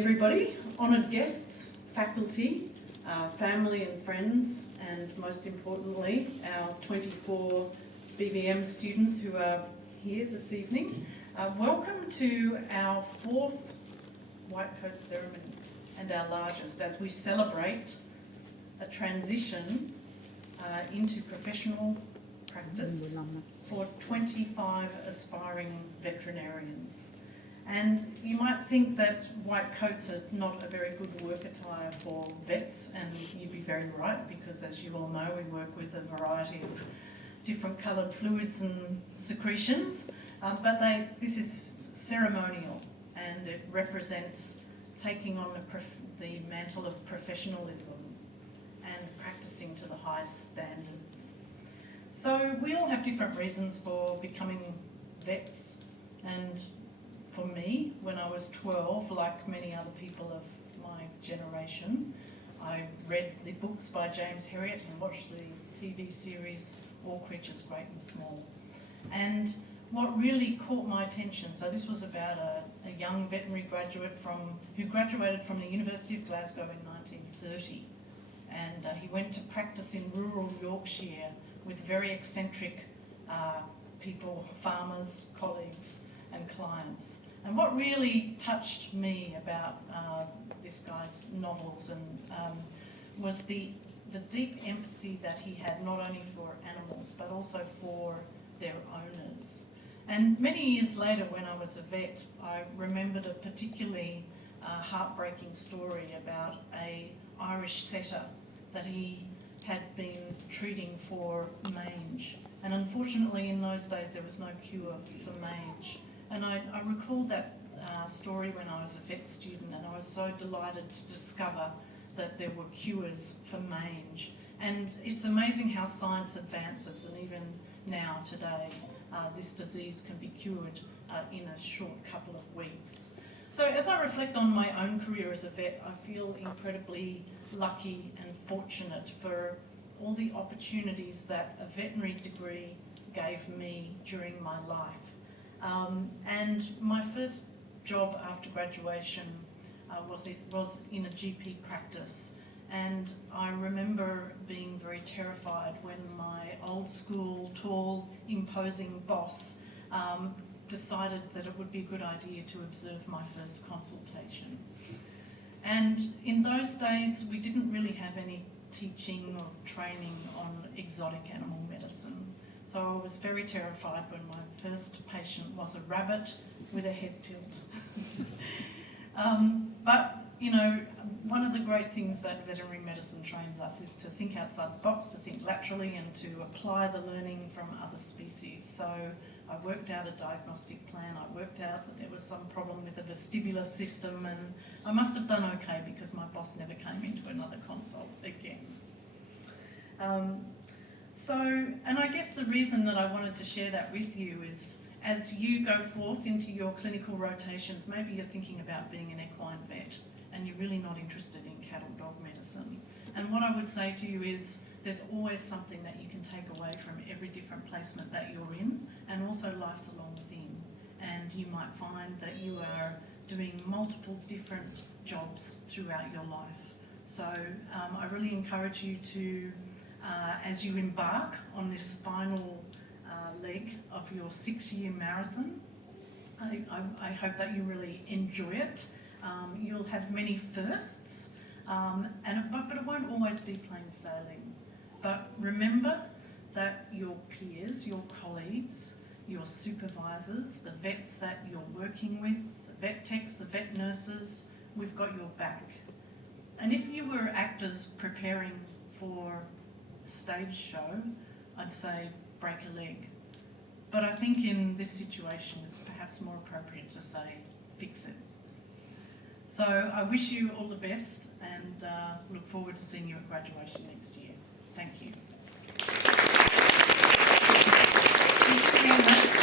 everybody, honoured guests, faculty, family and friends, and most importantly, our 24 BBM students who are here this evening. Welcome to our fourth white coat ceremony and our largest as we celebrate a transition into professional practice for 25 aspiring veterinarians. And you might think that white coats are not a very good work attire for vets, and you'd be very right, because as you all know, we work with a variety of different coloured fluids and secretions, but this is ceremonial, and it represents taking on the mantle of professionalism and practicing to the highest standards. So we all have different reasons for becoming vets, and for me, when I was 12, like many other people of my generation, I read the books by James Herriot and watched the TV series All Creatures Great and Small. And what really caught my attention, so this was about a young veterinary graduate who graduated from the University of Glasgow in 1930, and he went to practice in rural Yorkshire with very eccentric people, farmers, colleagues and clients. And what really touched me about this guy's novels was the deep empathy that he had, not only for animals but also for their owners. And many years later, when I was a vet, I remembered a particularly heartbreaking story about an Irish setter that he had been treating for mange. And unfortunately, in those days, there was no cure for mange. And I recalled that story when I was a vet student, and I was so delighted to discover that there were cures for mange. And it's amazing how science advances, and even now, today, this disease can be cured in a short couple of weeks. So as I reflect on my own career as a vet, I feel incredibly lucky and fortunate for all the opportunities that a veterinary degree gave me during my life. And my first job after graduation was in a GP practice, and I remember being very terrified when my old school, tall, imposing boss decided that it would be a good idea to observe my first consultation. And in those days, we didn't really have any teaching or training on exotic animal medicine. So I was very terrified when my first patient was a rabbit with a head tilt. But, you know, one of the great things that veterinary medicine trains us is to think outside the box, to think laterally, and to apply the learning from other species. So I worked out a diagnostic plan. I worked out that there was some problem with the vestibular system, and I must have done okay because my boss never came into another consult again. And I guess the reason that I wanted to share that with you is, as you go forth into your clinical rotations, maybe you're thinking about being an equine vet and you're really not interested in cattle-dog medicine. And what I would say to you is there's always something that you can take away from every different placement that you're in, and also life's a long thing. And you might find that you are doing multiple different jobs throughout your life. So I really encourage you to, as you embark on this final leg of your 6-year marathon, I hope that you really enjoy it. You'll have many firsts, but it won't always be plain sailing. But remember that your peers, your colleagues, your supervisors, the vets that you're working with, the vet techs, the vet nurses, we've got your back. And if you were actors preparing for a stage show, I'd say break a leg. But I think in this situation it's perhaps more appropriate to say fix it. So I wish you all the best, and look forward to seeing you at graduation next year. Thank you.